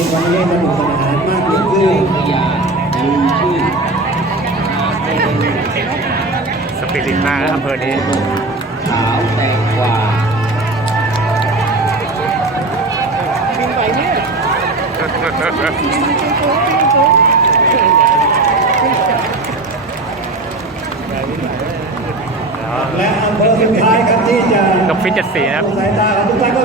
กาศบรรยากาศเล่นสนุกสนานมากยิ่งขึ้นสปิริตมากนะอำเภอนี้ขาวแตงกวาบินไปเนี่ยและอำเภอสุดท้ายครับที่จะกับฟิตเจ็ดสีนะครับสายตาของทุกท่านก็